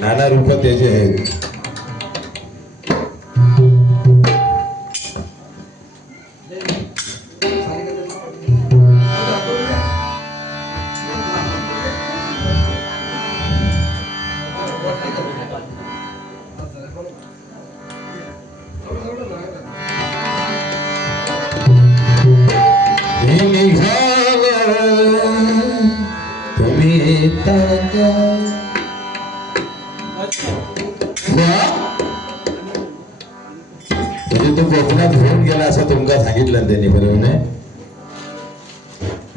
नाना रूप त्याचे आहेत. तो कोकणात घेऊन गेला असं तुमका सांगितलं त्यांनी, बरोबर नाही?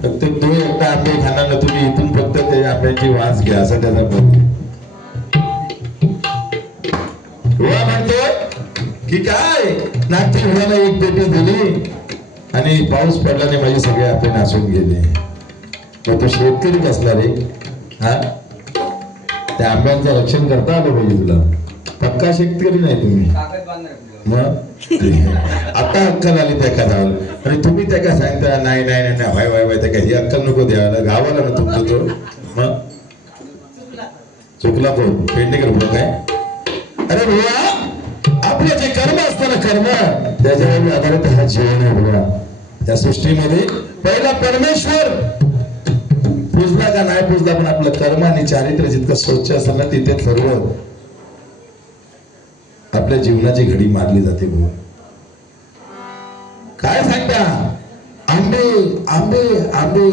फक्त तो एकटा आंबे खाणार, तुम्ही इथून फक्त ते आंब्याची वास घ्या असं त्याचा म्हणतोय की काय नागपूरला एक पेटी दिली आणि पाऊस पडला नाही, माझे सगळे आपले नासून गेले. मग तो शेतकरी कसला रे? हा, त्या आंब्यांचं रक्षण करता आलं पाहिजे तुला. पक्का शेतकरी नाही तुम्ही. मग आता अक्कल आली त्या जाऊन, आणि तुम्ही त्या सांगता नाही नाही नाही वाय वाय वाय त्या ही अक्कल नको द्यायला गावाला ना तुमचं. तो मग चुकला कोण? पेडणेकर बोल काय? अरे भैया, आपलं जे कर्म असतं ना, कर्म त्याच्यावर आधारित हा जीवन आहे भैया. त्या सृष्टीमध्ये पहिला परमेश्वर पूजला का नाही पूजला, पण आपलं कर्म आणि चारित्र्य जितकं स्वच्छ असेल ना, तिथे सर्व आपल्या जीवनाची घडी मारली जाते. भाऊ काय सांगता? आंबे आंबे आंबे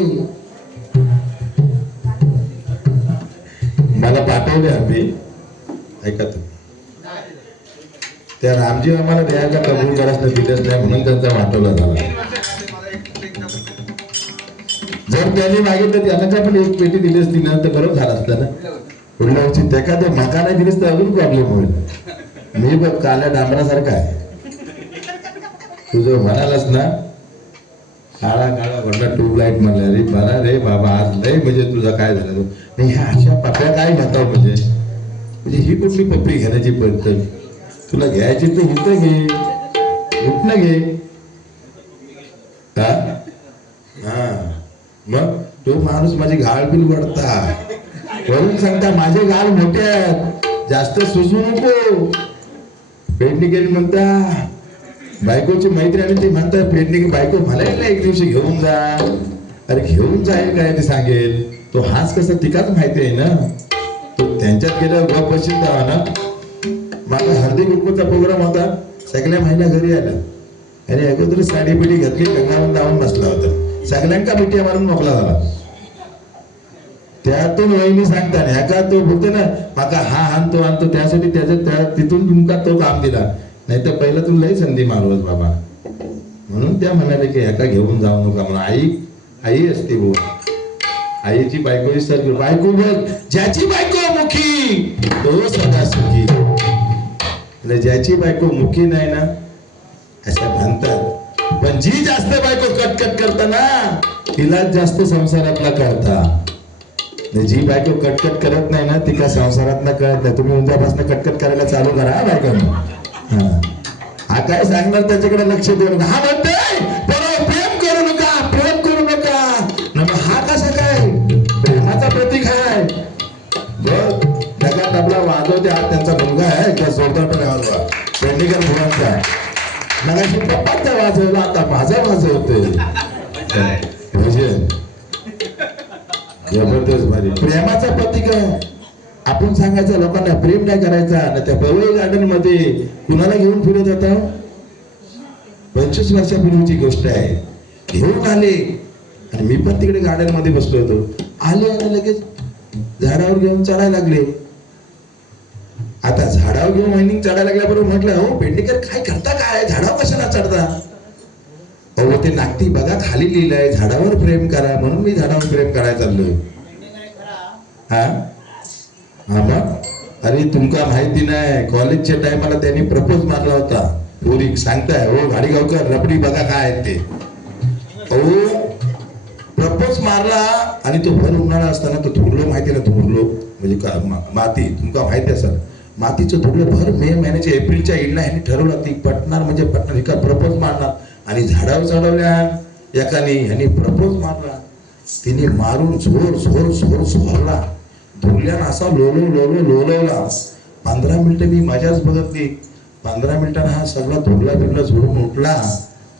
मला पाठवले आंबे. ऐका तुम्ही, त्या रामजी आम्हाला द्यायला कबूल करायच नाही, दिलंच नाही म्हणून त्यांचा वाटवला झाला. जर त्यांनी मागितलं त्यांना का पण एक पेटी दिलीच दिलं तर बरोबर झालं असतं ना. पुढल्या वर्षी त्या का ते मका नाही दिलीस तर अजून प्रॉब्लेम होईल. मी बघ काल्या डांबरासारखा आहे. तुझं म्हणालास ना काळा काळा म्हणला ट्यूबलाईट म्हणला रे बरा रे बाबा, आज लय म्हणजे तुझा काय झालं नाही. ह्या अशा पप्या काय घेता म्हणजे ही कुठली पपरी घेण्याची पद्धत? तुला घ्यायची तर इथं घे, उठणं घे. हा मग तो माणूस माझी गाळ बिल वाढता वरून सांगता माझे गाल मोठे आहेत, जास्त सुजू नको. पेडणेकर म्हणता बायकोची मैत्रिणी ती म्हणतात पेडणेकर बायको म्हणायला एक दिवशी घेऊन जा. अरे घेऊन जाईल काय ते सांगेल तो हाच कसा तिकाच माहिती आहे ना. तो त्यांच्यात गेल्यावर गप बशील तेव्हा ना. माझा हळदी कुंकूचा प्रोग्राम होता, सगळ्या महिला घरी आल्या. अरे अगोदर साडी बिडी घातली, गंगावून लावून बसला होता. सगळ्यांका बिटिया मारून मोकळा झाला. त्यातून वहिनी सांगता ह्या का तो बोलते ना माका हा आणतो आणतो त्यासाठी त्याच्या तिथून तुमका तो काम दिला, नाही तर पहिला तुला लई संधी मारवस बाबा. म्हणून त्या म्हणाले की ह्याका घेऊन जाऊ नका म्हणून. आई आई असते भाऊ, आईची बायको सर बायको बघ, ज्याची बायको मुखी तो सदा सुखी. ज्याची बायको मुखी नाही ना असं म्हणतात, पण जी जास्त बायको कटकट करताना तिलाच जास्त संसारातला कळता. जी बायको कटकट करत नाही ना ती का संसारात ना कळत नाही. तुम्ही उद्यापासून कटकट करायला चालू करा बायको. हा काय सांगणार त्याच्याकडे लक्ष देऊ नका. हा म्हणतोय प्रेम करू नका, प्रेम करू नका. हा कसा काय प्रेमाचा प्रतीक आहे? बघ त्याचा तबला वाजवते, हा त्यांचा मुलगा आहे त्या जोरदार वाजवा पेडणेकर मुलांचा. मगाशी पप्पाचा वाजवला, आता माझा वाजवतोय भजन. जबरदस्त भारी. प्रेमाचा प्रतीक आहे. आपण सांगायचं लोकांना प्रेम नाही करायचा ना. त्या पवई गार्डन मध्ये कुणाला घेऊन फिरत होता? 25 वर्षापूर्वीची गोष्ट आहे. घेऊन आले आणि मी पण तिकडे गार्डन मध्ये बसलो होतो. आले आणि लगेच झाडावर घेऊन चढायला लागले. आता झाडावर घेऊन वायनिंग चढायला लागल्याबरोबर म्हटलं हो पेडणेकर काय करता, काय झाडावर कशाला चढता? अहो ते नागती बघा खाली लिहिलंय झाडावर प्रेम करा, म्हणून मी झाडावर प्रेम करायला चाललोय. हा हा मग अरे तुमका माहिती नाही, कॉलेजच्या टायमाला त्यांनी प्रपोज मारला होता. पोरी सांगताय हो गाडीगावकर रबडी बघा काय आहेत ते. अहो प्रपोज मारला आणि तो भर उन्हाळा असताना तो धुरलो माहिती ना, धुरलो म्हणजे माती तुमका माहिती असेल. मातीचं धुरलं भर मे महिन्याच्या एप्रिलच्या एंडला ह्यांनी ठरवलं ती पटणार म्हणजे पटणार, एका प्रपोज मारणार. आणि झाडावर चढवल्या एकाने ह्यांनी प्रपोज मारला. तिने मारून झोर झोर झोर झोरला. धुरल्यानं असा लोलवला 15 मिनिटं मी मजाच बघतली. 15 मिनिटांना हा सगळा धुरला बिरला झोडून उठला.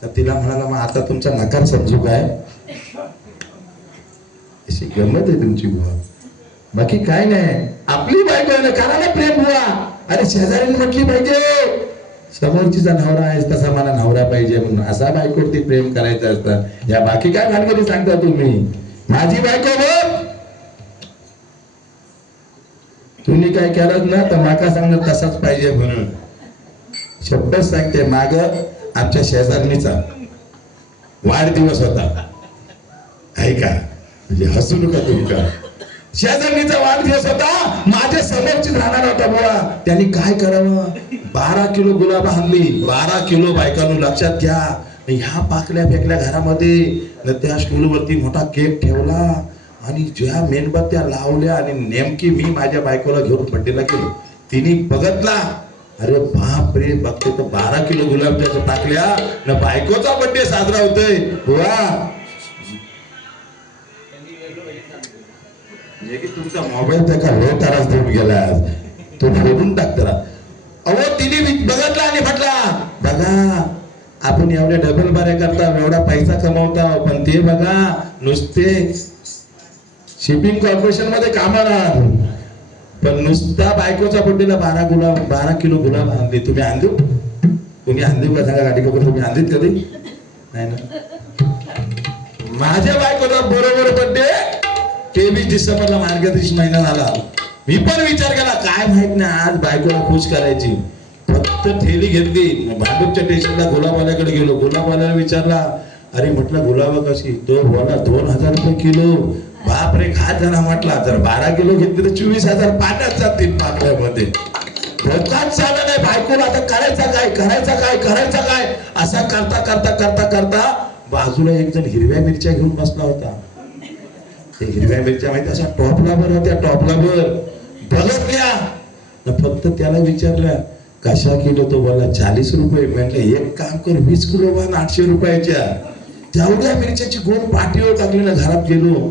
तर तिला म्हणाला, मग आता तुमचा नकार समजू काय? अशी गंमत आहे तुमची बुवा. बाकी काय नाही. आपली बायको आहे ना, करा ना प्रेम बुवा. अरे शेजारीने म्हटली पाहिजे समोरचीचा नवरा आहे तसा मला नवरा पाहिजे म्हणून, असा बायकोवरती प्रेम करायचं असतं. या बाकी काय भानगडी सांगता तुम्ही? माझी बायको बघ, तुम्ही काय केलं ना तर माका सांगणं तसाच पाहिजे म्हणून. शब्द सांगते. माग आमच्या शेजारणीचा वाढदिवस होता. ऐका, म्हणजे हसू नका तुमका. शेजारणीचा वाढदिवस होता, माझ्या समोरची राहणार होता बुवा. त्यांनी काय करावं, 12 किलो गुलाब आणली. 12 किलो. बायकांनो लक्षात घ्या. ह्या पाकल्या फेकल्या घरामध्ये न त्या स्टूलवरती मोठा केक ठेवला आणि ज्या मेणबत्त्या लावल्या आणि नेमकी मी माझ्या बायकोला घेऊन बड्डेला गेलो. तिने बघतला, अरे बाप रे, बघते तर 12 किलो गुलाबजाम टाकल्या न बायकोचा बड्डे साजरा होतोय बुवा. की तुमचा मोबाईल त्या लो तारास देऊन गेला, तो फोडून टाक त्याला. अहो तिने बघतला आणि म्हटला, बघा आपण एवढ्या डबल बाऱ्या करता, एवढा पैसा कमवता, पण ते बघा नुसते शिपिंग कॉर्पोरेशन मध्ये कामाला, पण नुसता बायकोचा बड्डेला 12 किलो गुलाब आणले. तुम्ही आणू? तुम्ही आणू का सांगा? गाडी करून तुम्ही आणलीत कधी? नाही ना. माझ्या बायकोचा बरोबर बड्डे 23 डिसेंबरला, मार्गशीर्ष महिना झाला. मी पण विचार केला, काय माहित नाही आज बायकोला खुश करायची. फक्त थैली घेतली, भांडूपच्या स्टेशनला गुलाबवाल्याकडे गेलो. गुलाबवाल्याला विचारला, अरे म्हटलं गुलाब कशी? तो बोला 2000 रुपये किलो. बाप रे, खा जरा म्हटला. जर 12 किलो घेतले तर 24,000 पाण्यात जातील पाकळ्यामध्ये. डोकाच चालला नाही बायकोला. आता करायचा काय असा करता बाजूला एक जण हिरव्या मिरच्या घेऊन बसला होता. ते हिरव्या मिरच्या माहिती अशा टॉपला बर होत्या, टॉपला बर बघतल्या. फक्त त्याला विचारलं, कशा किलो? तो बोला 40 रुपये. म्हटलं एक काम कर, 20 किलो वाहन 800 रुपयाच्या. तेवढ्या मिरच्याची गोल पाठीवर टाकलेल्या घरात गेलो,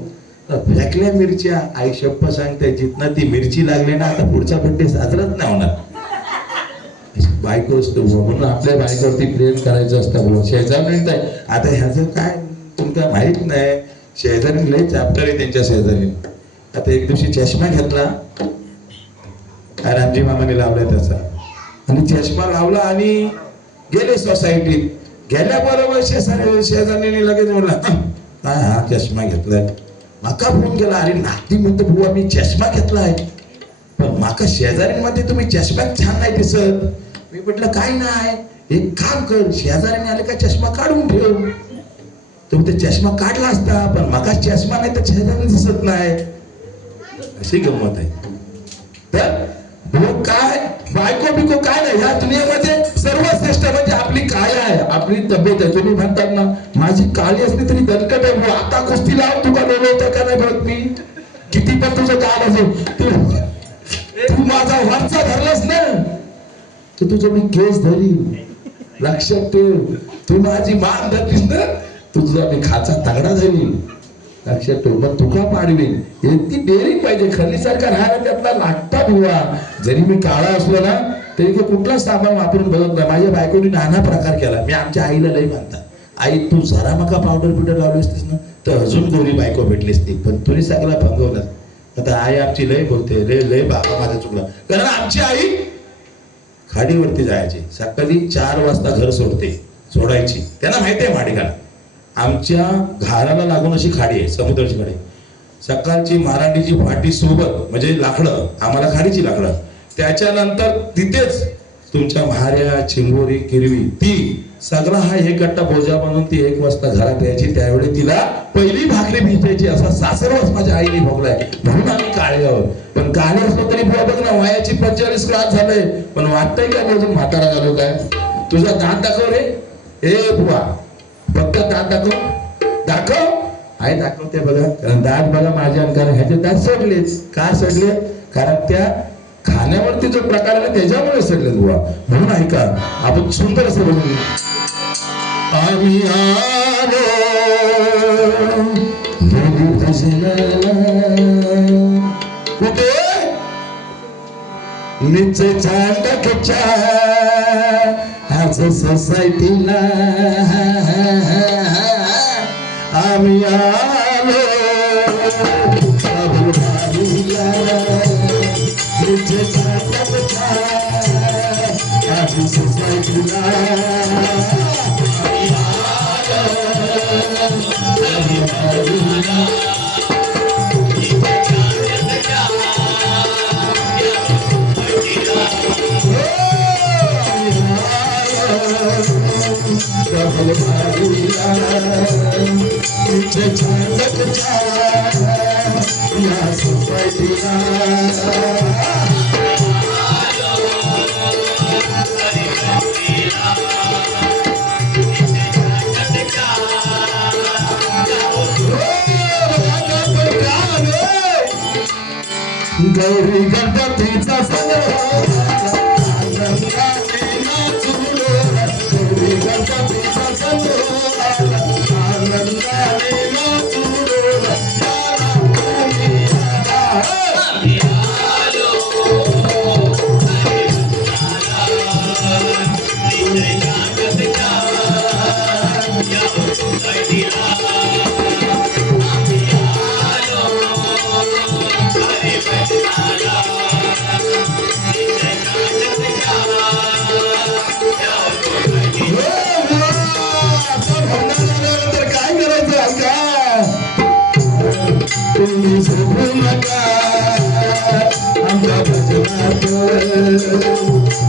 फेकल्या मिरच्या. आई शप्प सांगते, जिथनं ती मिरची लागली ना, आता पुढचा बड्डे साजराच नाही होणार. बायको असतो म्हणून आपल्या बायकोवरती प्रेम करायचं असतं. शेजारी आता ह्याचं काय तुमका माहित नाही. शेजारी लय चॅप्टर आहे त्यांच्या शेजारी. आता एक दिवशी चष्मा घेतला, रामजी मामाने लावलाय त्याचा, आणि चष्मा लावला आणि गेले सोसायटीत. गेल्याबरोबर शेजारीने लगेच म्हणला, काय हा चष्मा घेतलाय? माका फोन केला, अरे नाती म्हणतो बुवा मी चष्मा घेतलाय, पण माका शेजारीमध्ये तुम्ही चष्म्यात छान नाही दिसत. मी म्हटलं काय नाही, एक काम कर, शेजारीने आले का चष्मा काढून ठेव. तुम्ही ते चष्मा काढला असता, पण माका चष्मा नाही तर शेजारी दिसत नाही. अशी गंमत आहे. तर काय बायको बिको काय नाही, या दुनियेमध्ये सर्वश्रेष्ठ म्हणजे आपली काया आहे, आपली तब्येत आहे. तुम्ही म्हणतात ना, माझी काळी असली तरी दणकट आहे. आता कुस्ती लाव, तुका बोलवतं का नाही बघत मी. किती पण तुझं काळ असेल, तू माझा वरचा धरलास ना, तर तुझं मी केस धरी. लक्षात ठेव, तू माझी मान धरलीस ना, तुझा मी खाचा तगडा धरीन. लक्षात ठेव. पण तुका पाडवीन. ती डेअरिंग पाहिजे. खलीसारखा राहायला त्यातला लागता बुवा. जरी मी काळा असलो ना तरी कुठलाच सामान वापरून बघत नाही. माझ्या बायकोनी नाना प्रकार केला. मी आमच्या आईला लई मानता, आई तू जरा मका पावडर बिवडर लावली असतीस ना तर अजून गोरी बायको भेटली असती, पण तुरी सगळा भंगवला. आता आई आमची लय बोलते, लय बाबा माझा चुकला. कारण आमची आई खाडीवरती जायची. सकाळी 4 वाजता घर सोडायची. त्यांना माहिती आहे माडीगाड आमच्या घराला लागून अशी खाडी आहे, समुद्राची खाडी. सकाळची मारांडीची फाटी सोबत, म्हणजे लाकडं आम्हाला खाडीची लाकडं. त्याच्यानंतर तिथेच तुमच्या म्हाऱ्या, चिंबोरी, किरवी, ती सगळा हा एक गट्टा बोजा बनवून ती 1 वाजता घरात यायची. त्यावेळी तिला पहिली भाकरी भिजायची. असा सासरवास माझ्या आईने भोगलाय. म्हणून आम्ही काळेगाव. पण काळे असलो तरी बुवा बघ ना, वयाची 45 क्रॉस झालंय, पण वाटतंय का अजून म्हातारा झालो काय? तुझा दात दाखव रे. ए बुवा, फक्त दात दाखव. आई दाखवते बघा. कारण दात बघा माझ्या, कारण ह्याचे दात सडलेच. का सडले? कारण त्या खाण्यावरती जो प्रकार आहे त्याच्यामुळे सडले बुवा. म्हणून ऐका, आपण सुंदर असं बघू. आम्ही आलो कुठे निश्चयच्या टकच्या आज सोसायटीला आम्ही आलो अभुवारीला निश्चयच्या टकच्या आज सोसायटीला आम्ही आलो अभुवारीला गौरी गणपतीचा तुम्ही झोपू नका आमच्या भजनात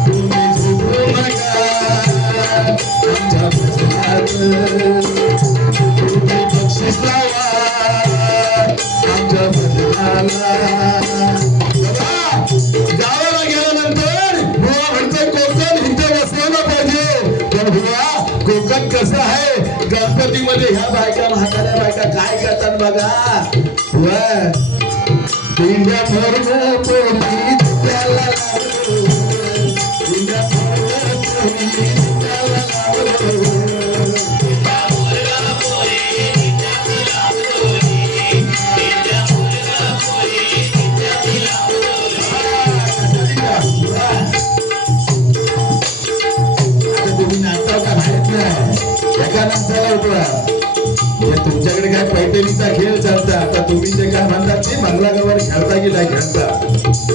तुम्ही झोपू नका आमच्या भजनात तुम्ही बक्षीस लावा आमच्या भजनाला गावाला गेल्यानंतर बुवा म्हणते कोकण इथे बसवायला पाहिजे पण बुवा कोकण कसं आहे गणपतीमध्ये ह्या बायका म्हाताऱ्या बायका काय करतात बघा इंडिया तुम्ही नाचता का माहित नाही एका नाचाला उठवा तुमच्याकडे काय पैठणीचा खेळ चालता आता तुम्ही जे काय म्हणतात ते मंगलागवर खेळता की नाही खेळता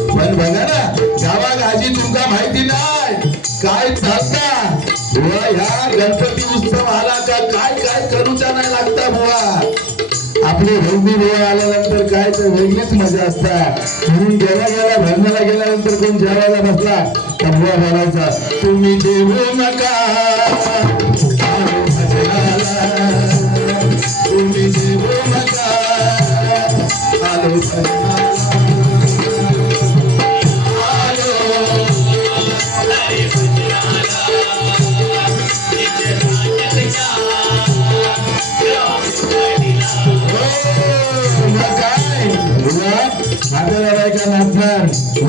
पण बघा ना गावात आजी तुमका माहिती नाही काय चालता बुवा ह्या गणपती उत्सव आला का काय काय करूचा नाही लागता बुवा आपली भरणी बुवा आल्यानंतर काय तर वेगळीच मजा असतात म्हणून गेल्या भरण्याला गेल्यानंतर कोण जेवायला बसला तर बुवा बोलायचा तुम्ही जेवू नका तुम्ही जेवू नका आलो का नाचणार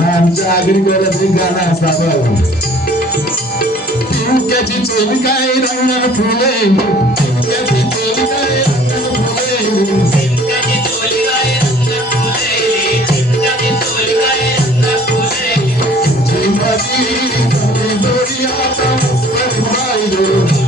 आमच्या आगरीकडे एक गाणं असावं तिवक्याची चोली काय रंगण फुले तिवक्याची चोली काय रंगण फुले तिवक्याची चोली काय रंगण फुले तिवक्याची चोली काय रंगण फुले जिमादी तुम्ही दोरी आता मुस्कर भाईलो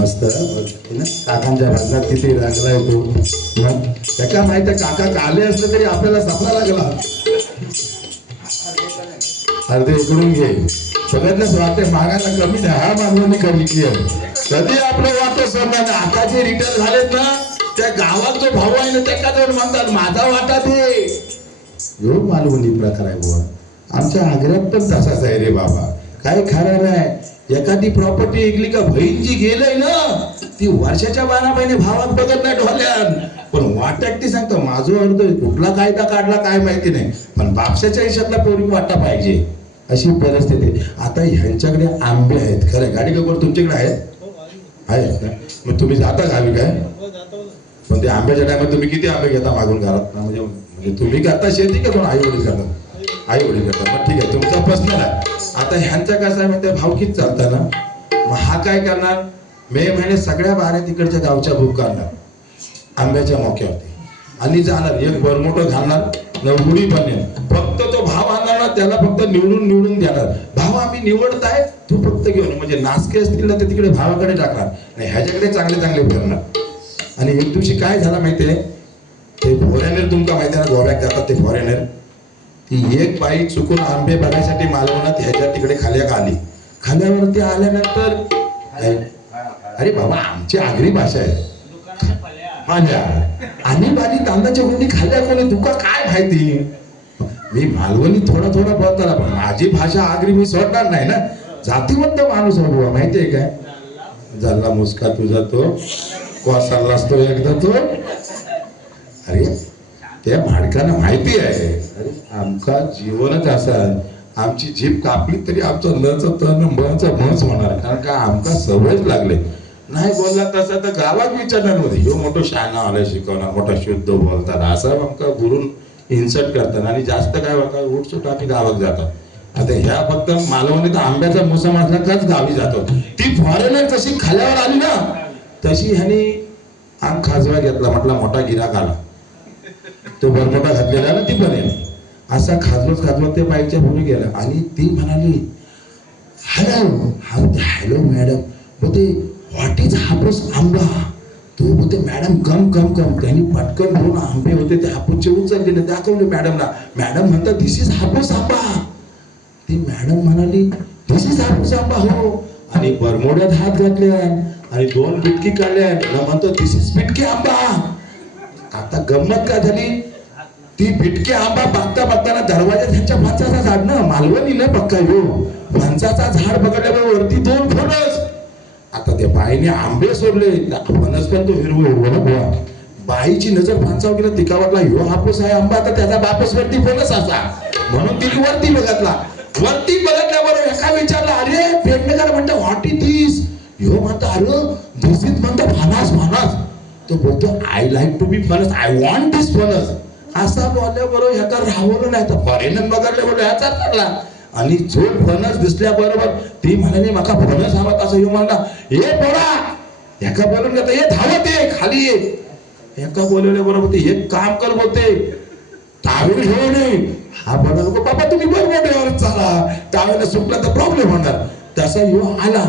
मस्त काकांच्या भाजनात किती लागला तो मग त्याका माहिती काका काले असले तरी आपल्याला सपना लागला अर्धे इकडून घे सगळ्यांनाच वाटते मागायला कमी नाही हा मानवाने कमी केलं कधी आपलं वाटतो सन्मान आता जे रिटायर झालेत ना त्या गावात जो भाऊ आहे ना त्याका जाऊन म्हणतात माझा वाटा दे एवढं मालवणी प्रकार आहे बुवा आमच्या आग्र्यात पण तसाच आहे रे बाबा काय खरं नाही एखादी प्रॉपर्टी ऐकली का बहीण जी गेलंय ना ती वर्षाच्या 12 महिने भावात बघत नाही ढोल्यान. पण वाटत ती सांगतो माझं अर्थ कुठला कायदा काढला काय माहिती नाही, पण बापशाच्या आयुष्यातला पोरी वाटा पाहिजे अशी परिस्थिती. आता ह्यांच्याकडे आंबे आहेत खरं, गाडी गबर तुमच्याकडे आहेत ना? मग तुम्ही जाता गावी काय? पण ते आंब्याच्या टायमात तुम्ही किती आंबे घेता मागून घरात? म्हणजे तुम्ही करता शेती का पण आई वडील करतात? आई वडील करतात. मग ठीक आहे, तुमचा पर्सनल आहे. आता ह्यांचा कसं आहे माहिती, भावकीच चालतं ना. मग हा काय करणार, मे महिन्यात सगळ्या बाऱ्या तिकडच्या गावच्या बुक करणार आंब्याच्या मोक्यावरती आणि जाणार, एक बरमोठं घालणार, नवगुडी बनेल. फक्त तो भाव आणणार ना, त्याला फक्त निवडून देणार. भाव आम्ही निवडताय, तू फक्त घेऊन. म्हणजे नासके असतील ना ते तिकडे भावाकडे टाकणार नाही, ह्याच्याकडे चांगले फिरणार. आणि एक दिवशी काय झालं माहितीये, ते फॉरेनर तुमका माहिती आहे ना, गोव्यात जातात ते फॉरेनर. ती एक बाई चुकून आंबे बघायसाठी मालवणात ह्याच्या तिकडे खाल्या आली. खाल्यावरती आल्यानंतर अरे बाबा आमची आगरी भाषा आहे माझ्या आणि बाजी तांदळाच्या गुंडी खाल्ल्या कोणी तुका काय माहिती. मी मालवणी थोडा बोलताना, पण माझी भाषा आगरी मी सोडणार नाही ना. जातीवंत माणूस हो, माहितीये काय. जल्ला मुस्का तुझा तो कोसाला असतो एकदा तो. अरे त्या भाडकांना माहिती आहे, अरे आमका जीवनच असं आहे, आमची जीभ कापली तरी आमचं नचं तन मचं मच होणार, कारण का आमका सवयच लागले. नाही बोलला तसं तर गावात विचारणार मध्ये ह्यो मोठं शाना आलं शिकवणार, मोठा शुद्ध बोलतात असं आमका गुरून इन्सर्ट करतात. आणि जास्त काय होतं उठसूट आम्ही गावात जातात. आता ह्या फक्त मालवणीत आंब्याचा मोसम असला काच गावी जातो. ती फॉरेनर कशी खाल्यावर आली ना तशी ह्यानी आम खाजवा घेतला, म्हटला मोठा गिराक आला, तो बरमोठा घातलेला ना ती बनेल. असा खाजवत ते बाईकच्या पुढे गेला आणि ती म्हणाली हॅलो मॅडम, बोलते व्हॉट इज हापूस आंबा. तो बोलते मॅडम कम. त्यांनी पटकन 2 आंबे होते ते हापूसचे उचलले दाखवले मॅडमला. मॅडम म्हणतात दिस इज हापूस आंबा. ती मॅडम म्हणाली दिस इज हापूस आंबा हो, आणि बरमोड्यात हात घातले आणि 2 बिटकी काढल्या, म्हणतो दिस इज बिटकी आंबा. आता गंमत काय झाली, ती बिटकी आंबा बघताना दरवाज्यात ह्यांच्या फणसाचा झाड ना, मालवणी न पक्का येऊ फणसाचा झाड बघितल्यावर वरती 2 फणस. आता त्या बाईने आंबे सोडले, फणस पण तो हिरवं ना बुवा. बाईची नजर फणसावर गेला, तिका वाटला ह्यो हापूस आहे आंबा, तर त्याचा बापस वरती फणस असा, म्हणून तिने वरती बघितला. वरती बघितल्याबरोबर एका विचारला, अरे पेडणेकर म्हणतो व्हॉट इज दिस. ह्यो म्हणतो अरे दिस इज म्हणतो फणस. तो बोलतो आय लाईक टू बी फणस, आय वॉन्ट दिस फणस. असा बोलल्याबरोबर ह्याचा राहवलं नाही, तर फॉरेनर बघितल्याबरोबर ह्याचा लागला. आणि जो फणस दिसल्याबरोबर ती म्हणाली माका फणस हवा, असं ह्यो म्हणला हे पोरा एका बोलून घेता ये धावत ये खाली ये. एका बोलवल्याबरोबर ते एक काम कर बोलते टावेल घेऊन ये. हा बोला नको बाबा तुम्ही बरोबर चला, टावेला सुटला तर प्रॉब्लेम होणार. तसा ह्यो आला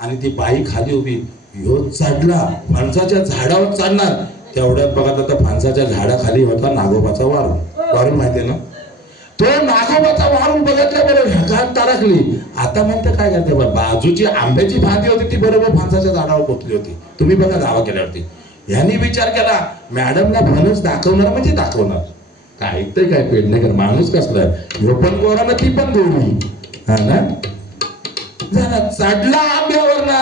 आणि ती बाई खाली उभी, ह्यो चढला फणसाच्या झाडावर चढणार. तेवढ्यात बघा आता फणसाच्या झाडाखाली होता नागोबाचा वारू माहितीये ना. तो नागोबाचा वारू बघितल्याबरोबर ह्याच्यात तारकली. आता म्हणते काय करते बरं, बाजूची आंब्याची फांदी होती ती बरोबर फणसाच्या झाडावर पोचली होती. तुम्ही बघा गावा केल्यावरती. ह्यांनी विचार केला मॅडमला फणस दाखवणार म्हणजे दाखवणार. काय ऐकतंय काय पेडणेकर माणूस कसला, ह्यो पण कोराला ती पण गोडी हा ना. झाला चढला आंब्यावर ना,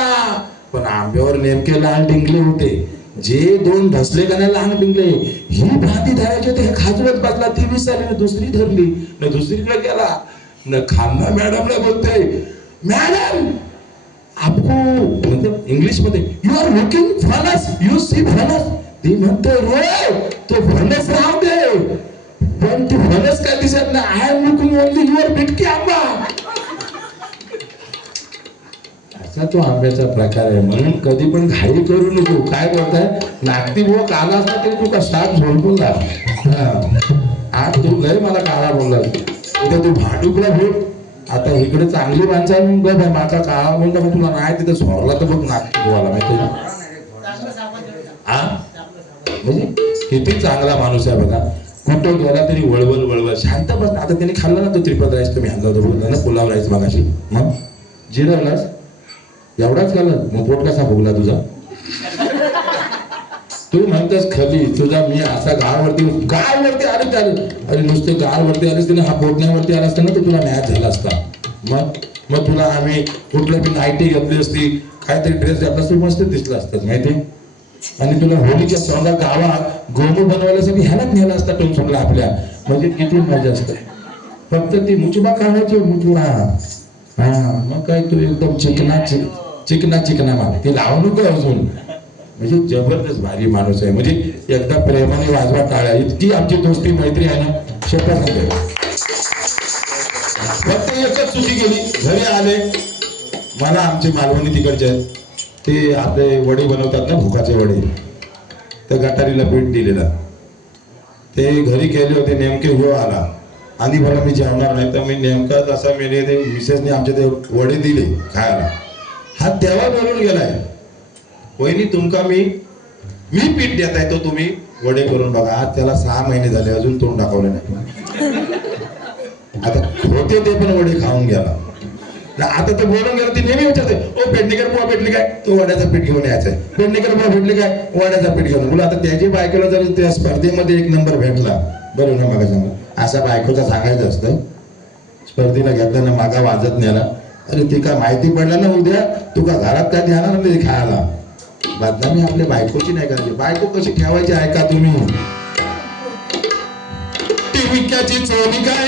पण आंब्यावर नेमके लाल डिंगले होते. जे 2 ढसले का नाही लहान डिंगले, ही भाती धरायची होते, हे खाजवत बसला. ती विसरली, दुसरी धरली न दुसरीकडे गेला न. खान्ना मॅडमला बोलते मॅडम आपको मतलब इंग्लिश मध्ये यू आर लुकिंग फणस, यू सी फणस. ती म्हणते रो तो फणस राहू दे, पण ती फणस काय दिसत नाही. I am looking only your बिटकी आंबा. असा तो आंब्याचा प्रकार आहे. म्हणून कधी पण घाई करू नको. काय बोलताय नागती बुवा काला असता तरी तू का स्टार्ट झोडपून आज तू लय मला काळा बोलला, उद्या तू भांडूकला भेट. आता इकडे चांगली माणसं बघ माझा काळा बोलला, मग तुला नाही तिथं सोडला तर बघ नागती बुवाला माहिती हा. म्हणजे किती चांगला माणूस आहे बघा. कुठं गेला तरी वळवळ शांत बस. आता त्याने खाल्ला ना तो त्रिपद राईस, तुम्ही आणला होता बोलला ना पुलाव राईस मगाशी, मग जिरवलास एवढाच खाल्ला, मग पोट कसा भोगला तुझा. तू म्हणतोस खली तुझा मी असा गाळवरती आले. अरे नुसते गाळवरती आलेस ना, हा पोटण्यावरती आला असता ना तर तुला मॅच झाला असता. मग मग तुला आम्ही कुठलं बी नाईटी घेतली असती, काहीतरी ड्रेस घातला असतो, मस्त दिसला असतात माहिती. आणि तुला होळीच्या सोंगा गावात गोमू बनवल्यासाठी ह्यालाच नेला असता टोमसोनला आपल्या, म्हणजे किती मजा असते. फक्त ती मुचबा काढायची, मुचबा. हा मग काय तू एकदम चिकना माग ती लावू नको अजून. म्हणजे जबरदस्त भारी माणूस आहे. म्हणजे एकदा प्रेमाने वाजवा टाळ्या, इतकी आमची दोस्ती मैत्री आहे ना, शपथ सांगते. फक्त एकच चुकी केली, घरी आले, मला आमचे मालवणी तिकडचे ते आपले वडे बनवतात ना, भुकाचे वडे, त्या गटारीला पीठ दिलेला, ते घरी केले होते. नेमके हो आला आणि मला मी जेवणार नाही, तर मी नेमका असा मेले ते मिसेसने आमचे ते वडे दिले खायला. हा तेव्हा बोलून गेलाय, वहिनी तुमका मी पीठ देताय, तो तुम्ही वडे करून बघा. आज त्याला 6 महिने झाले, अजून तोंड दाखवले नाही. आता होते ते पण वडे खाऊन गेला. आता तो बोलून गेला, ती नेहमी विचारते, ओ पेडणेकर बुवा भेटली काय, तो वड्याचं पीठ घेऊन यायचंय. पेडणेकर बुवा भेटली काय, वड्याचं पीठ घेऊन. बोला आता त्याची बायकोला जर त्या स्पर्धेमध्ये 1 नंबर भेटला, बरोबर ना, मागा सांगा असं बायकोचा सांगायचं असतं. स्पर्धेला घेतल्यानं मागा वाजत नेला, अरे ती काय माहिती पडलं ना, उद्या तू का घरात काय ध्यानार नाही खायला. बदनामी आपल्या बायकोची नाही करायची. बायको कशी ठेवायची ऐका तुम्ही. ती विक्याची चोरी काय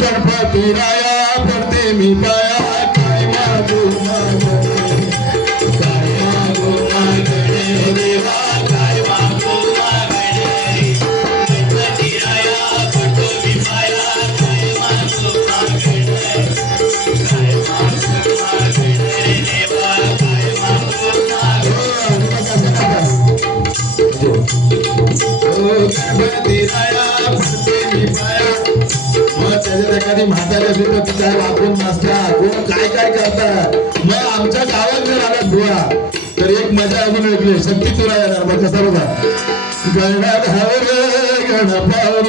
गणपती राया पडते मी पाया, काय मागू मागणे, काय मागू मागणे देवा, काय मागू मागणे. गणपती राया पडतो मी पाया, काय मागू मागणे, काय मागू मागणे देवा, काय मागू मागणे. गणपती राया पडते मी पाया. त्याच्यात एखादी म्हातारी असेल तर ती काय वापरून नसतात, कोण काय काय करतात. मग आमच्या गावात जर आला धुळा तर एक मजा अजून वेगळी, शक्ती तुला येणार. मग कसा बघा, गणधावर गणपावर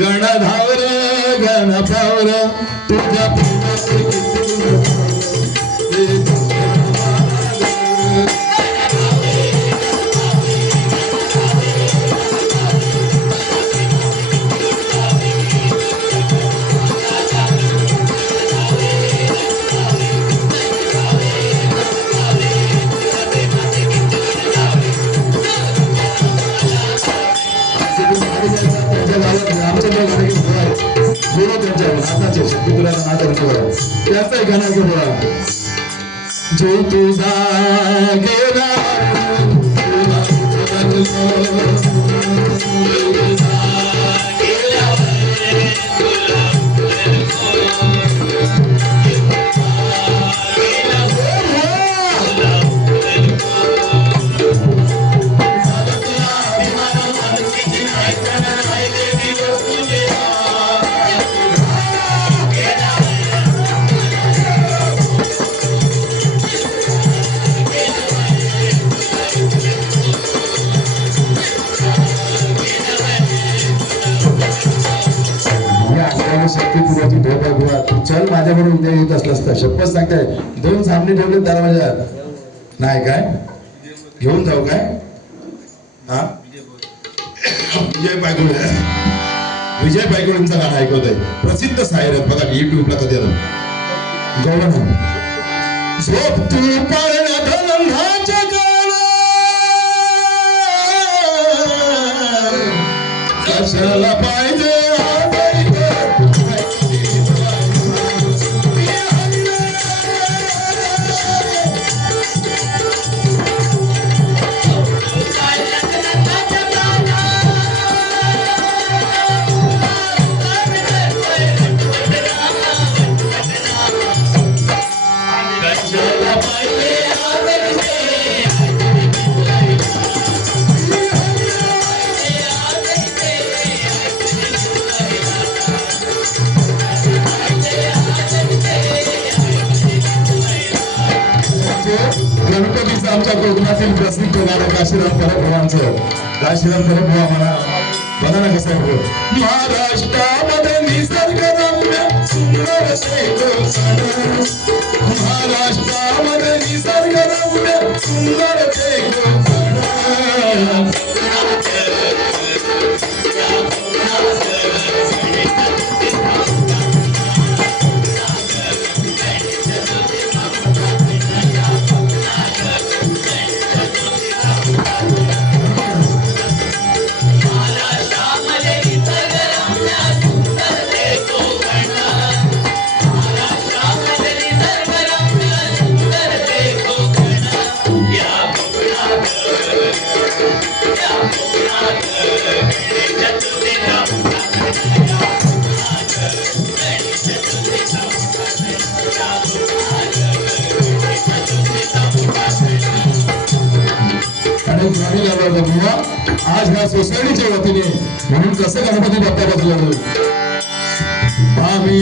गणधावर गणपावर तुझ्या त्याचा गाणं जो तुझा गेला चल माझ्याकडे उद्या येत असलास तर शपथ सांगताय. 2 सामने ठेवले दरवाजात, नाही काय घेऊन जाऊ काय. हा विजय पायगुळेंचं गाणं ऐकवतोय, प्रसिद्ध सायरन बघा युट्यूबला कधी गौरव झोप तू पाळण्यात नंदाच्या गाणं कशाला पाहिजे आमच्या कोकणातील प्रसिद्ध गाणं काशीराम परब भावांचं. काशीराम परब भावा म्हणा, बघा ना कसं आहे. महाराष्ट्रामध्ये निसर्गरम्य सुंदर ते कोकण, महाराष्ट्रामध्ये निसर्गरम्य सुंदर ते कोकण. आज ह्या सोसायटीच्या वतीने म्हणून कसं गणपती बाप्पा बसलो आम्ही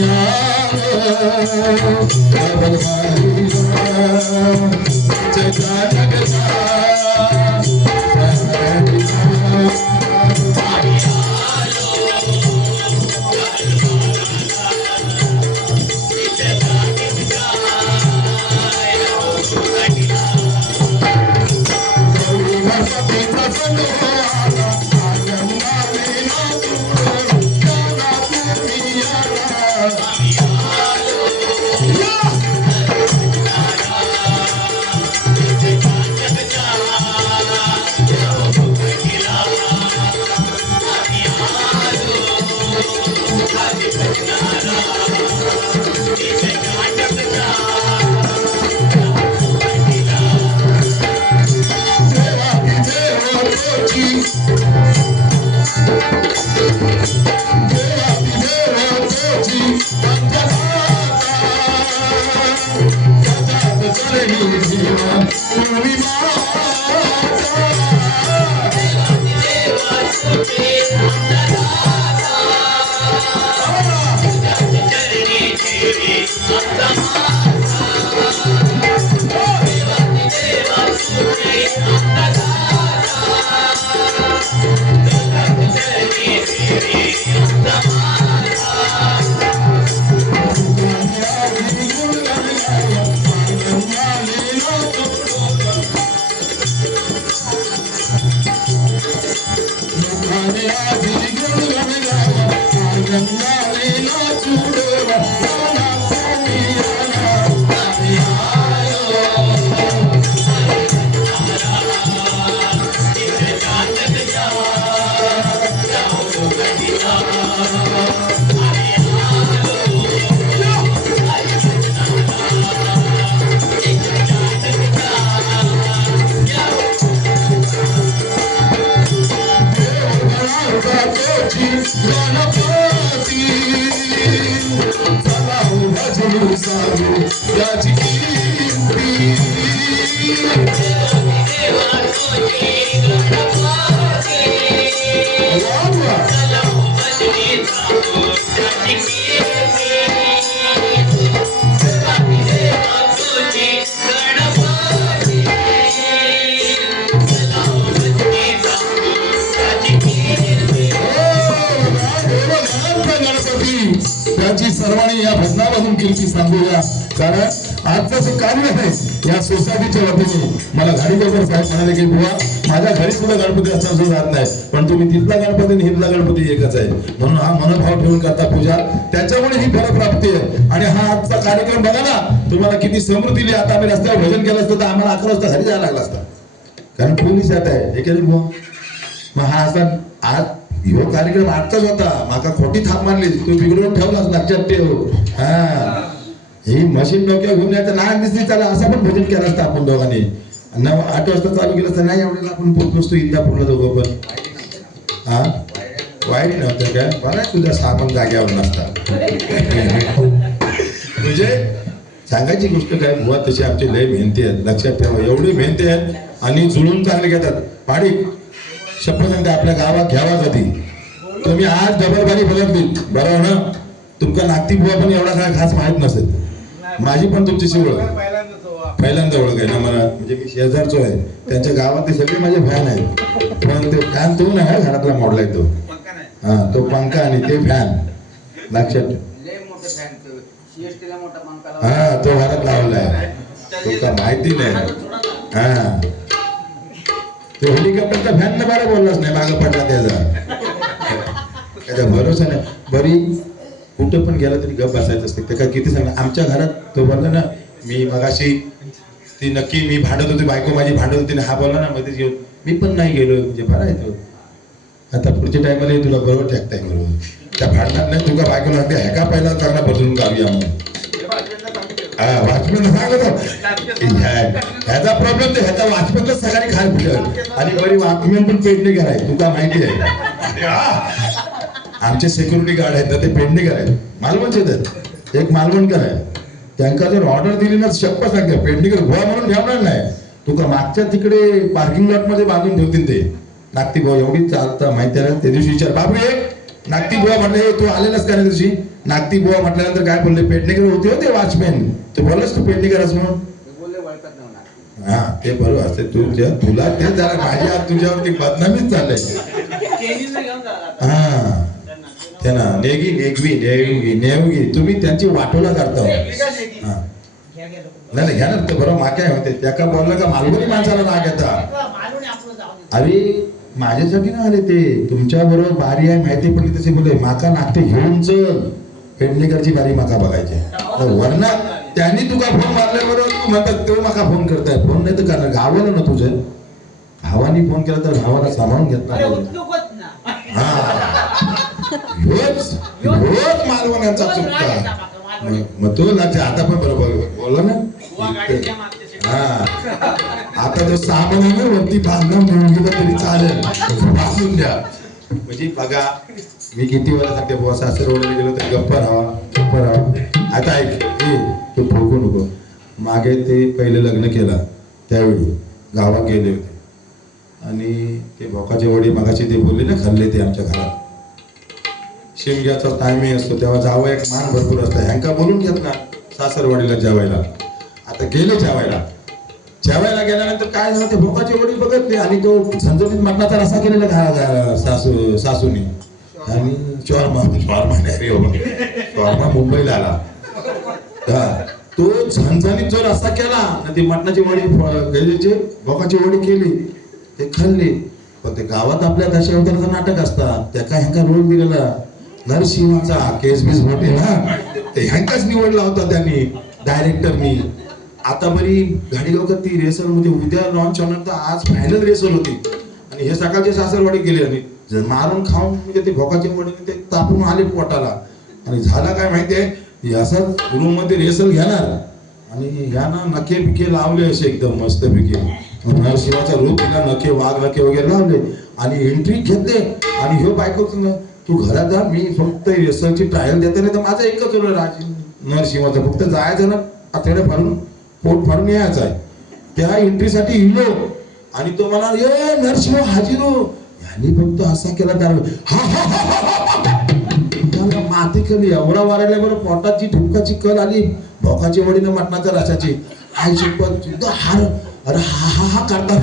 त्याची सर्वांनी या भजनामधून कीर्ती सांगूया. कारण आजचं जे कार्य आहे या सोसायटीच्या वतीने मला घाडीकर साहेब म्हणाले की बुवा माझ्या घरी सुद्धा गणपती असताना सुद्धा जात नाही, पण तुम्ही तिथला गणपती आणि हितला गणपती एकच आहे म्हणून हा मनोभाव ठेवून करता पूजा, त्याच्यामुळे ही फलप्राप्ती आहे. आणि हा आजचा कार्यक्रम बघा ना, तुम्हाला किती समृद्धीली. आता आम्ही रस्त्यावर भजन केलं असतं तर आम्हाला 11 वाजता घरी जायला लागला असता, कारण पोलीस येत आहे. हे केलं बुवा मग हा असा आज ह्यो कार्यक्रम आजचाच होता. माका खोटी थाप मारली, तू बिघडवून ठेवलास लक्षात ठेव. हा ही मशीन डोक्यावर घेऊन यायचं लहान दिसली चालेल असं पण भजन केलं असतं आपण दोघांनी. 8 वाजता चालू केलं असतं नाही एवढ्याला आपण पोट नसतो इंदापूरला दोघं पण. हा वाईट नव्हतं काय बरं तुझा सामान जाग्यावर नसता. म्हणजे सांगायची गोष्ट काय बुवा तशी आमची लय मेहनती आहेत, लक्षात ठेवा. एवढी मेहनती आहेत आणि जुळून चांगले घेतात. पाडी शपथ सांगते आपल्या गावात घ्यावा कधी तुम्ही आज डबल बारी बघितली बरोबर ना. तुमका नागती बुवा पण एवढा काय खास माहित नसेल, माझी पण तुमची शिवळ पहिल्यांदा ओळख आहे ना मला, म्हणजे मी शेजारचो आहे, त्यांच्या गावातले सगळे माझे फॅन आहेत. पण ते फॅन तो नाही हा, घरातला मॉडल आहे तो. हा, तो पंखा आणि ते फॅन लक्षात. हा, तो घरात लावलाय, तुका माहिती नाही. हा, ते हेलिकॉप्टरचा फॅन ना बरं बोललाच नाही, मागं पडला त्याचा भरोसा नाही. बरी कुठं पण गेला तरी गप बसायचं असते. ते काय किती सांगा, आमच्या घरात तो बोलला ना, मी मगाशी ती नक्की मी भांडत होती, बायको माझी भांडत होती ना, हा बोलला ना मध्ये येऊन, मी पण नाही गेलो, म्हणजे बरं आहे तो. आता पुढच्या टायमाला तुला बरोबर ठेकताय बरोबर, त्या भांडणात नाही तुका बायको लागते ह्याका पहिला चांगला बदलून काढूया म्हणून. हा, वॉचमॅन सांगतो ह्याचा प्रॉब्लेम ते ह्याचा वॉचमॅनच सकाळी खाय कुठं, आणि बरी वॉचमॅन पण पेडणेकर आहे, तुका माहिती आहे. आमचे सिक्युरिटी गार्ड आहेत ना ते पेडणेकर आहेत, मालवणचे आहेत. एक मालवणकर आहे, त्यांना जर ऑर्डर दिली ना शप्प सांगते पेडणेकर गोवा म्हणून ठेवणार नाही, तुका मागच्या तिकडे पार्किंग लॉट मध्ये बांधून ठेवतील ते. नागती भाऊ एवढी चालतं माहिती आहे ना. त्या दिवशी विचार बाबू नागती बुवा म्हटले, तू आलेलास का नाही दिवशी? नागती बुवा म्हटल्यानंतर काय बोलले, पेडणेकर होते होते वॉचमॅन, तू बोललास तू पेडणेकर म्हणून. हा, ते बरोबर असते तुला ते जरा माझ्या तुझ्यावरती बदनामीच चाललंय. हा, त्यांना नेगी नेगवी नेवगी नेवगी तुम्ही त्यांची वाटोला करता. हा, नाही घ्या ना, ते बरोबर मा काय होते त्या का बोलला का मालवणी माणसाला राग येता. अरे माझ्यासाठी ना आले ते, तुमच्या बरोबर बारी आहे माहिती पडली तसे बोलले, माका नागते घेऊन चल, पेडणेकरची बारी माका बघायची. वरना त्यांनी तुका फोन मारल्याबरोबर तू म्हणतात तो माका फोन करताय, फोन नाही तर करणार गावाला ना तुझ्या भावानी फोन केला तर भावाला सांभाळून घेतला. रोज मालवण्याचा चुकता, मग तो लक्ष आता पण बरोबर बोलला ना. हा, आता तो सामानाने वरती बांधणं मिळून गेलं तरी चालेल, बांधून द्या. म्हणजे बघा मी किती वेळा सांगते बुवा, सासरवाडीला गेलो तर गप्प राहा. आता ऐक, तू ठोकू नको. मागे ते पहिले लग्न केला त्यावेळी गावात गेले होते, आणि ते भोकाचे वडी मागाशी ते बोलले ना खाल्ले ते आमच्या घरात. शिमग्याचा टायमिंग असतो तेव्हा जावं, एक मान भरपूर असतं, ह्यांका बोलून घेत ना सासरवाडीला जेवायला. आता गेले जेवायला गेल्यानंतर काय झालं, ते भोकाची वडी बघतले आणि तो झणझणीत मटणाचा रसा केलेला सासूनी, आणि शॉर्मा नाही रे शॉर्मा मुंबईला आला. तो झणझणीत जो रस्सा केला ना, ती मटणाची वडी भोकाची वडी केली, ते खाल्ली. पण ते गावात आपल्या दशावताराचं नाटक असतात, त्या काय ह्यांका रोल दिलेला नरसिंहाचा, केस बीस मोठे ना, ते ह्यांकाच निवडला होता त्यांनी डायरेक्टरनी. आता बरी गाडीगावकर ती रेसल मध्ये उद्या लॉन्च होणार, तर आज फायनल रेसल होती, आणि हे सकाळचे सासरवाडी गेले आणि मारून खाऊन म्हणजे ते भोकाचे वडी ते तापून आले पोटाला. आणि झाला काय माहितीये, असंच रूम मध्ये रेसल घेणार आणि याना नखे पिके लावले असे एकदम मस्त पिके, नरसिंहाचा रूप दिला, नखे वाघ नखे वगैरे लावले आणि एंट्री घेतले. आणि ह्यो बायको तू घरात जा, मी फक्त रेसलची ट्रायल देते, नाही तर माझं एकच राज नरसिंहाचा फक्त जायचं ना, आतड्या फाडून पोट फाडून यायचं आहे. त्या एंट्रीसाठी इलो आणि तो म्हणा ये नरसिंह हाजीरो, यांनी फक्त असा केला त्याला माती केली, एवढा वारायला बरं पोटाची ठुपकाची कल आली, भोकाची वडी ना मटणाच्या रसाची. आई शिकवत हार, अरे हा करता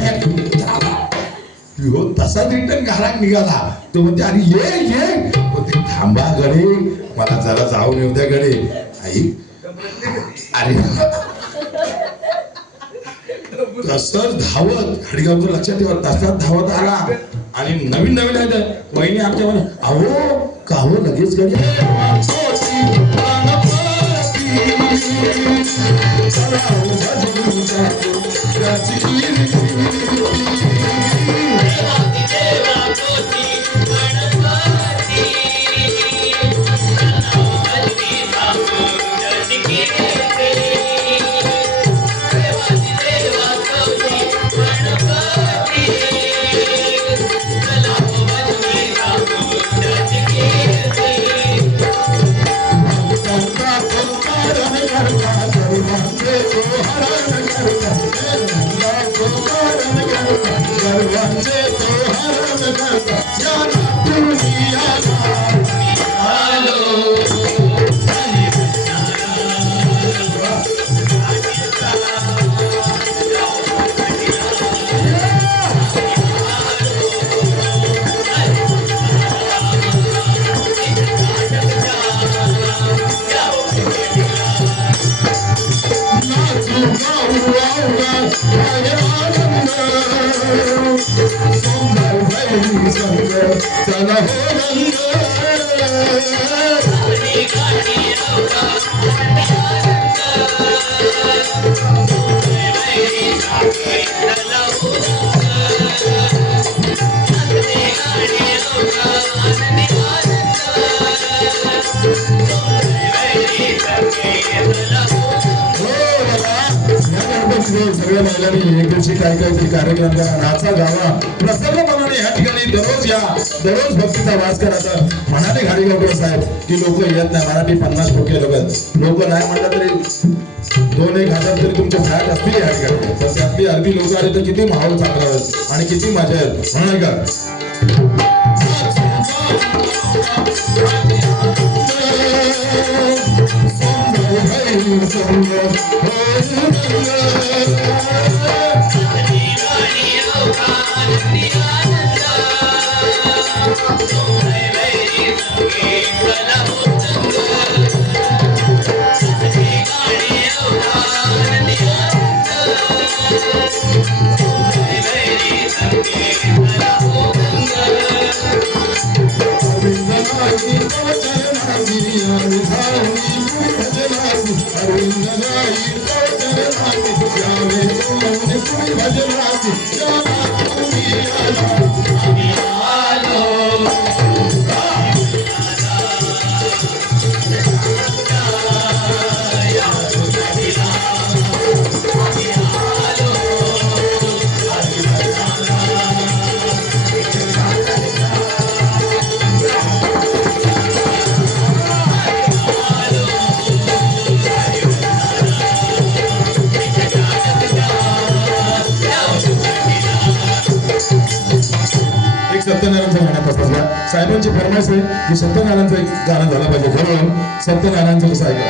हो, तसाच रिटर्न घरात निघाला. तो म्हणते अरे ये ते थांबा गडे, मला जरा जाऊन येऊ द्या गडे. आई अरे तसंच धावत गाडीगावकर लक्षात ठेवा, तसाच धावत आला आणि नवीन आहे वहिनी आमच्या म्हणा, अहो का हो लगेच गडी आहे आनंद सुंदर भैरी संग चला हो रंग सगळ्या महिलांनी एक दिवशी काय काहीतरी कार्यक्रम करा नाचा गावा प्रसन्नपणाने या ठिकाणी दररोज भक्तीचा वास करा म्हणाले घाडीगावकर साहेब की लोक येत नाही मराठी 50% लोक नाही म्हटलं तरी 2-1 हजार तरी तुमच्या फ्लॅट असतील या ठिकाणी तर त्यातली अर्धी लोक आले तर किती माहोल चांगला होईल आणि किती मजा येईल म्हणाल का सत्यनारायणचं गाण्यात असतात साहेबांची फरमाईश आहे की सत्यनारायणचं एक गाणं झालं पाहिजे म्हणून सत्यनारायणचं कसं ऐका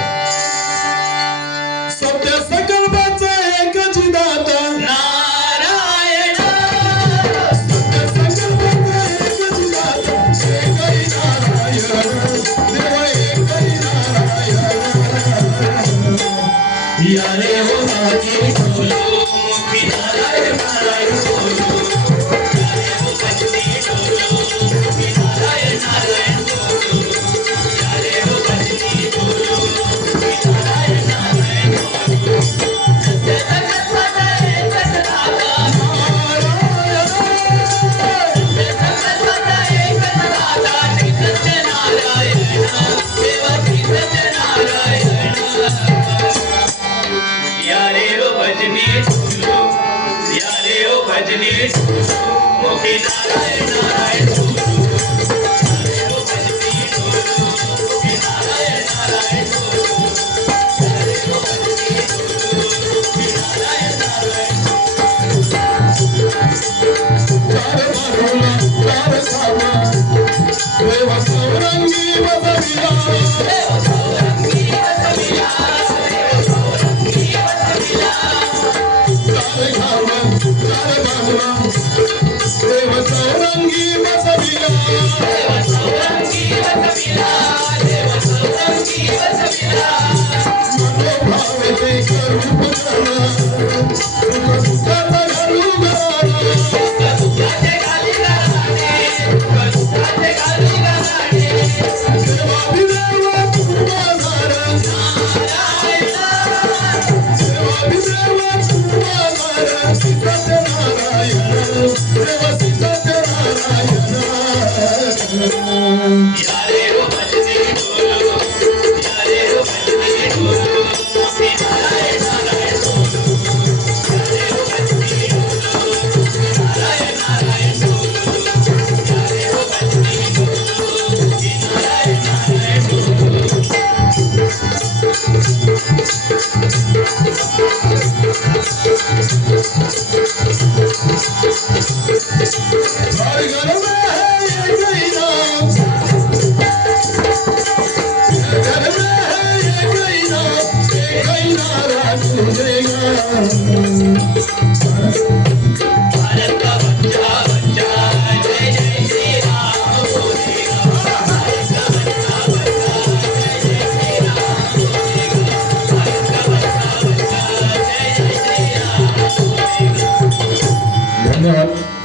सत्य संकल्पाचा एकच दाता नारायण सत्य संकल्पाचा एकच दाता एकही नारायण देव एकही नारायण यारे हो माझी बोलो मुखी नारायण नारायण बोलो मुखी नारायण नारायण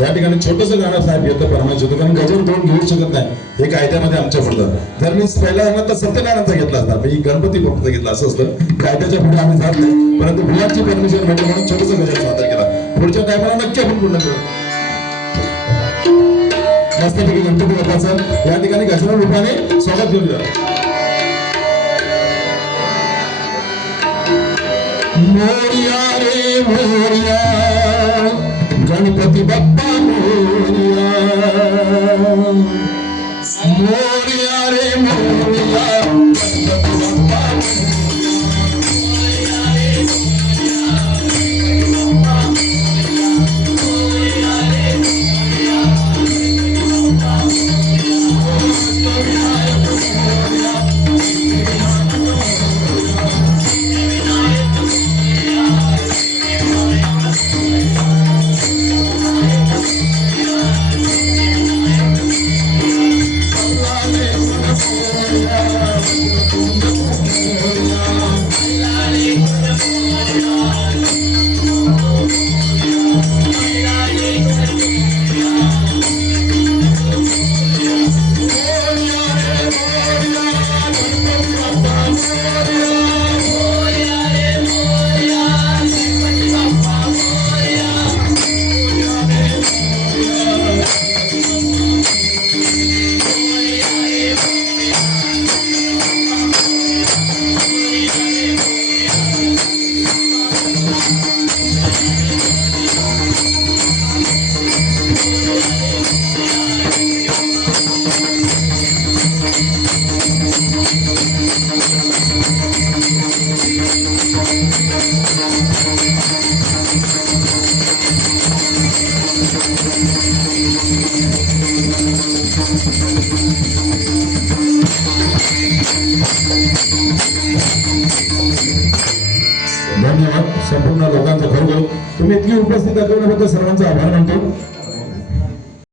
या ठिकाणी छोटंसं गाणं साहेब येतं परमानंद होतं, कारण गजर दोन घेऊ शकत नाही हे कायद्यामध्ये आमच्या पडतं. जर मी पहिला गाणं तर सत्यनारायणचा घेतला असता, मी गणपती बाप्पाचा घेतला असं असतं. कायद्याच्या पुढे आम्ही जात नाही, परंतु मुलांची परमिशन भेटली म्हणून छोटंसं गजर सादर केला. पुढच्या टायमाला नक्की आपण पूर्ण करू. मस्तपैकी गणपती बाप्पाचं या ठिकाणी गजर रूपाने स्वागत करूया. मोरया रे मोरया गणपती बाप्पा मोरया, मोरया रे मोरया गणपती बाप्पा धन्यवाद संपूर्ण लोकांचा. खरोखर तुम्ही इतकी उपस्थित असल्याबद्दल सर्वांचा आभार मानतो.